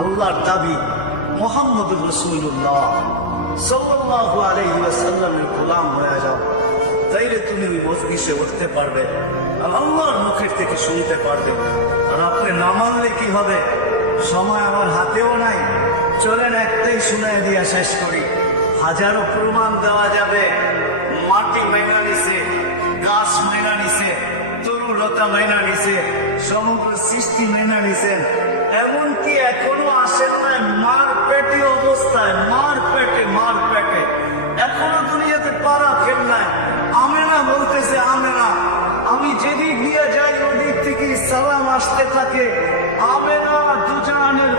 আল্লাহর দাবি মুহাম্মদুর রাসূলুল্লাহ সাল্লাল্লাহু আলাইহি ওয়াসাল্লামের গোলাম হয়ে যাও, তাইলে তুমি ওই মজলিসে উঠতে পারবে আর আল্লাহর মুখের থেকে শুনতে পারবে। আর আপনি না মানলে কি হবে? সময় আমার হাতেও নাই, চলেন একটাই শুনাই দিয়া শেষ করি। হাজারো প্রমাণ দেওয়া যাবে, মাটি মাইনা নিছে, গাছ মাইনা নিছে, তরুলতা মাইনা নিছে, সমগ্র সৃষ্টি মাইনা নিছেন, এমনকি এখনো আসেন নাই মার পেটে অবস্থায়, মার পেটে এখনো দুনিয়াতে পারা ফেল নাই। আমেনা বলতেছে, আমেনা আমি যেদিক দিয়ে যাই ওদিক থেকে সালাম আসতে থাকে, আমেনা দুজানের